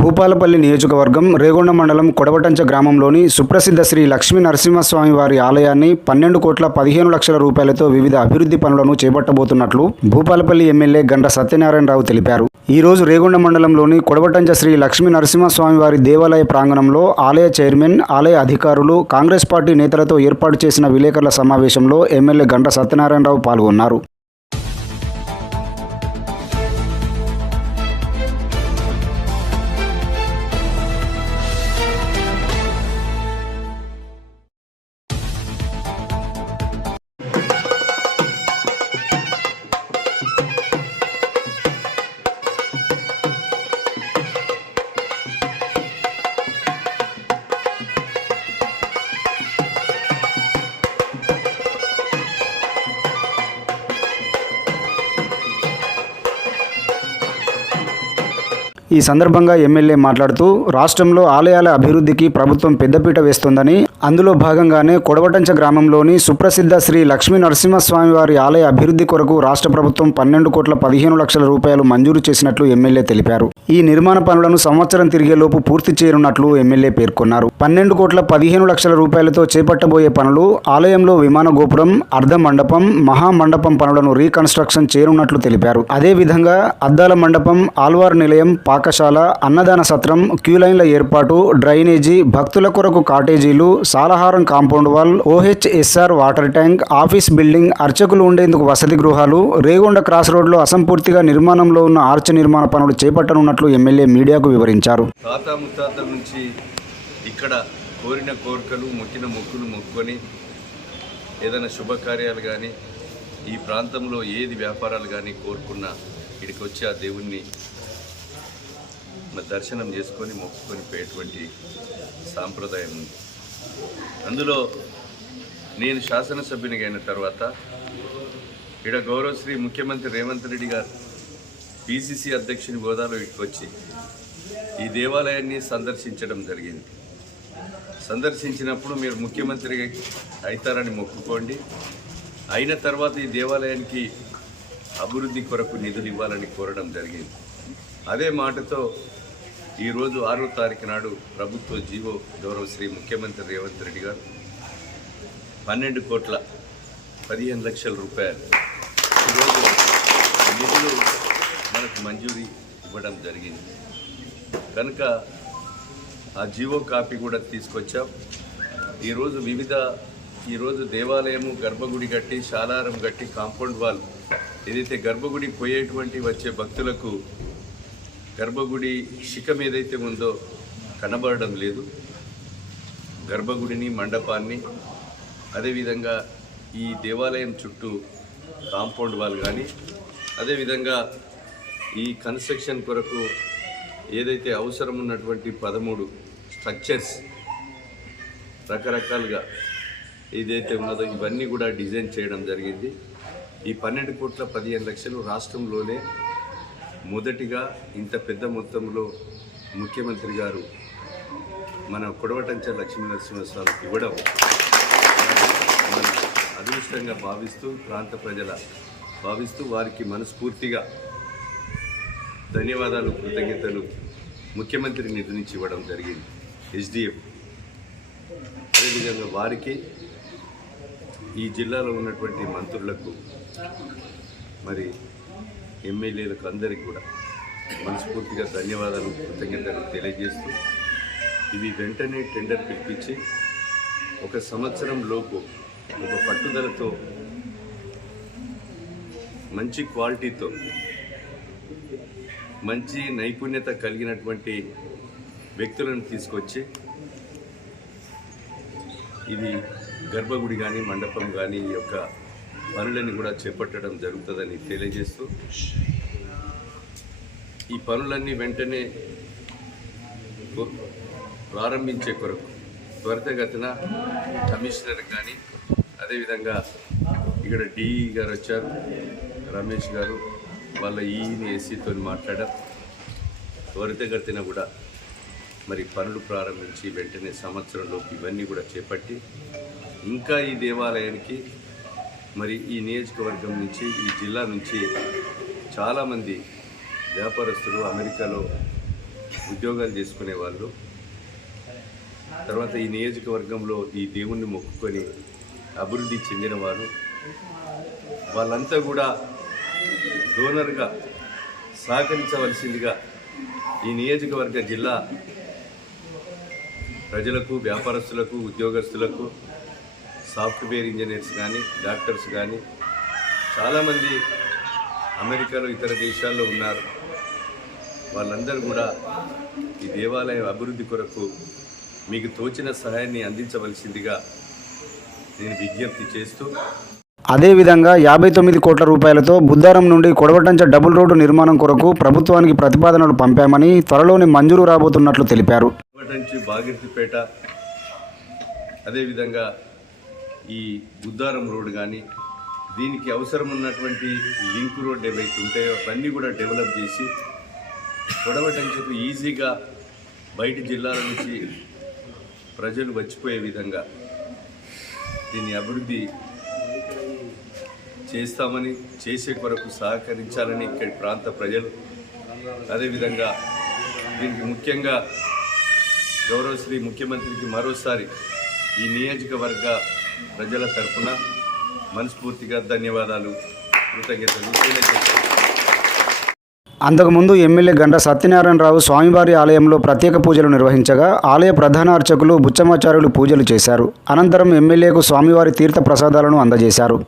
భూపాలపల్లి నియోజకవర్గం రేగొండ మండలం కొడవటంచ గ్రామంలోని సుప్రసిద్ధ శ్రీ లక్ష్మీ నరసింహస్వామి వారి ఆలయాన్ని పన్నెండు కోట్ల పదిహేను లక్షల రూపాయలతో వివిధ అభివృద్ధి పనులను చేపట్టబోతున్నట్లు భూపాలపల్లి ఎమ్మెల్యే గండ్ర సత్యనారాయణరావు తెలిపారు. ఈరోజు రేగొండ మండలంలోని కొడవటంచ శ్రీ లక్ష్మీ నరసింహస్వామివారి దేవాలయ ప్రాంగణంలో ఆలయ చైర్మన్ ఆలయ అధికారులు కాంగ్రెస్ పార్టీ నేతలతో ఏర్పాటు చేసిన విలేకరుల సమావేశంలో ఎమ్మెల్యే గంట సత్యనారాయణరావు పాల్గొన్నారు. ఈ సందర్భంగా ఎమ్మెల్యే మాట్లాడుతూ రాష్ట్రంలో ఆలయాల అభివృద్ధికి ప్రభుత్వం పెద్దపీట వేస్తోందని అందులో భాగంగానే కొడవటంచ గ్రామంలోని సుప్రసిద్ధ శ్రీ లక్ష్మీ నరసింహస్వామి వారి ఆలయ అభివృద్ధి కొరకు రాష్ట్ర ప్రభుత్వం పన్నెండు కోట్ల పదిహేను లక్షల రూపాయలు మంజూరు చేసినట్లు ఎమ్మెల్యే తెలిపారు. ఈ నిర్మాణ పనులను సంవత్సరం తిరిగేలోపు పూర్తి చేయనున్నట్లు ఎమ్మెల్యే పేర్కొన్నారు. పన్నెండు కోట్ల పదిహేను లక్షల రూపాయలతో చేపట్టబోయే పనులు ఆలయంలో విమాన గోపురం అర్ధ మండపం మహామండపం పనులను రీకన్స్ట్రక్షన్ చేయనున్నట్లు తెలిపారు. అదేవిధంగా అద్దాల మండపం ఆల్వార్ నిలయం పాకశాల అన్నదాన సత్రం క్యూలైన్ల ఏర్పాటు డ్రైనేజీ భక్తుల కొరకు కాటేజీలు సాలహారం compound wall OHSR water tank office building అర్చకులు ఉండేందుకు వసతి గృహాలు రేగొండ క్రాస్ రోడ్లో అసంపూర్తిగా నిర్మాణంలో ఉన్న ఆర్చ్ నిర్మాణ పనులు చేపట్టనున్నట్లు ఎమ్మెల్యే మీడియాకు వివరించారు. తాత ముత్తాతల నుంచి ఇక్కడ కోరిన కోరికలు మొక్కిన మొక్కులు మొక్కుకొని ఏదైనా శుభకార్యాలు కానీ ఈ ప్రాంతంలో ఏది వ్యాపారాలు కానీ కోరుకున్నా ఇక్కడికి వచ్చి ఆ దేవుణ్ణి దర్శనం చేసుకొని మొక్కుకొని పోయేటువంటి సాంప్రదాయం ఉంది. అందులో నేను శాసనసభ్యునిగా అయిన తర్వాత ఇక్కడ గౌరవశ్రీ ముఖ్యమంత్రి రేవంత్ రెడ్డి గారు పిసిసి అధ్యక్షుని హోదాలో ఇక్కడికి వచ్చి ఈ దేవాలయాన్ని సందర్శించడం జరిగింది. సందర్శించినప్పుడు మీరు ముఖ్యమంత్రి అవుతారని మొక్కుకోండి. అయిన తర్వాత ఈ దేవాలయానికి అభివృద్ధి కొరకు నిధులు ఇవ్వాలని కోరడం జరిగింది. అదే మాటతో ఈరోజు ఆరో తారీఖు నాడు ప్రభుత్వ జీవో గౌరవ శ్రీ ముఖ్యమంత్రి రేవంత్ రెడ్డి గారు పన్నెండు కోట్ల పదిహేను లక్షల రూపాయలు ఈరోజు నిధులు మనకు మంజూరీ ఇవ్వడం జరిగింది. కనుక ఆ జీవో కాపీ కూడా తీసుకొచ్చాం. ఈరోజు వివిధ ఈరోజు దేవాలయము గర్భగుడి కట్టి శాలారం కట్టి కాంపౌండ్ వాల్ ఏదైతే గర్భగుడి పోయేటువంటి వచ్చే భక్తులకు గర్భగుడి శిఖం ఏదైతే ఉందో కనబడడం లేదు. గర్భగుడిని మండపాన్ని అదేవిధంగా ఈ దేవాలయం చుట్టూ కాంపౌండ్ వాల్ కానీ అదేవిధంగా ఈ కన్స్ట్రక్షన్ కొరకు ఏదైతే అవసరం ఉన్నటువంటి పదమూడు స్ట్రక్చర్స్ రకరకాలుగా ఏదైతే ఉన్నదో ఇవన్నీ కూడా డిజైన్ చేయడం జరిగింది. ఈ పన్నెండు కోట్ల పదిహేను లక్షలు రాష్ట్రంలోనే మొదటిగా ఇంత పెద్ద మొత్తంలో ముఖ్యమంత్రి గారు మన కొడవటంచ లక్ష్మీ నరసింహస్వామికి ఇవ్వడం మన అదృష్టంగా భావిస్తూ ప్రాంత ప్రజల భావిస్తూ వారికి మనస్ఫూర్తిగా ధన్యవాదాలు కృతజ్ఞతలు. ముఖ్యమంత్రి నిధి నుంచి ఇవ్వడం జరిగింది. హెచ్డిఎఫ్. అదేవిధంగా వారికి ఈ జిల్లాలో ఉన్నటువంటి మంత్రులకు మరి ఎమ్మెల్యేలకు అందరికీ కూడా మనస్ఫూర్తిగా ధన్యవాదాలు కృతజ్ఞతలు తెలియజేస్తూ ఇవి వెంటనే టెండర్ పిలిపించి ఒక సంవత్సరం లోపు ఒక పట్టుదలతో మంచి క్వాలిటీతో మంచి నైపుణ్యత కలిగినటువంటి వ్యక్తులను తీసుకొచ్చి ఇది గర్భగుడి కానీ మండపం కానీ ఈ యొక్క పనులని కూడా చేపట్టడం జరుగుతుందని తెలియజేస్తూ ఈ పనులన్నీ వెంటనే ప్రారంభించే కొరకు త్వరితగతిన కమిషనర్ కానీ అదేవిధంగా ఇక్కడ డిఈ గారు వచ్చారు రమేష్ గారు వాళ్ళ ఈని ఎస్సీతో మాట్లాడారు. త్వరితగతిన కూడా మరి పనులు ప్రారంభించి వెంటనే సంవత్సరంలోకి ఇవన్నీ కూడా చేపట్టి ఇంకా ఈ దేవాలయానికి మరి ఈ నియోజకవర్గం నుంచి ఈ జిల్లా నుంచి చాలామంది వ్యాపారస్తులు అమెరికాలో ఉద్యోగాలు చేసుకునే వాళ్ళు. తర్వాత ఈ నియోజకవర్గంలో ఈ దేవుణ్ణి మొక్కుకొని అభివృద్ధి చెందిన వారు. వాళ్ళంతా కూడా డోనర్గా సహకరించవలసిందిగా ఈ నియోజకవర్గ జిల్లా ప్రజలకు వ్యాపారస్తులకు ఉద్యోగస్తులకు సాఫ్ట్వేర్ ఇంజనీర్స్ కానీ డాక్టర్స్ కానీ చాలామంది అమెరికాలో ఇతర దేశాల్లో ఉన్నారు. వాళ్ళందరూ కూడా ఈ దేవాలయం అభివృద్ధి కొరకు మీకు తోచిన సహాయాన్ని అందించవలసిందిగా నేను విజ్ఞప్తి చేస్తూ అదేవిధంగా యాభై తొమ్మిది కోట్ల రూపాయలతో బుద్ధారం నుండి కొడవటంచ డబుల్ రోడ్డు నిర్మాణం కొరకు ప్రభుత్వానికి ప్రతిపాదనలు పంపామని త్వరలోనే మంజూరు రాబోతున్నట్లు తెలిపారు. బాగిర్తిపేట అదేవిధంగా ఈ బుద్ధారం రోడ్ కానీ దీనికి అవసరం ఉన్నటువంటి లింక్ రోడ్ ఏవైతే ఉంటాయో అవన్నీ కూడా డెవలప్ చేసి కొడవటంచకు ఈజీగా బయటి జిల్లాల నుంచి ప్రజలు వచ్చిపోయే విధంగా దీన్ని అభివృద్ధి చేస్తామని చేసే కొరకు సహకరించాలని ఇక్కడి ప్రాంత ప్రజలు అదేవిధంగా దీనికి ముఖ్యంగా గౌరవశ్రీ ముఖ్యమంత్రికి మరోసారి ఈ నియోజకవర్గ ప్రజల తరఫున మనస్ఫూర్తిగా ధన్యవాదాలు కృతజ్ఞతలు అంతకుముందు ఎమ్మెల్యే గంట సత్యనారాయణరావు స్వామివారి ఆలయంలో ప్రత్యేక పూజలు నిర్వహించగా ఆలయ ప్రధాన అర్చకులు బుచ్చమాచార్యులు పూజలు చేశారు. అనంతరం ఎమ్మెల్యేకు స్వామివారి తీర్థ ప్రసాదాలను అందజేశారు.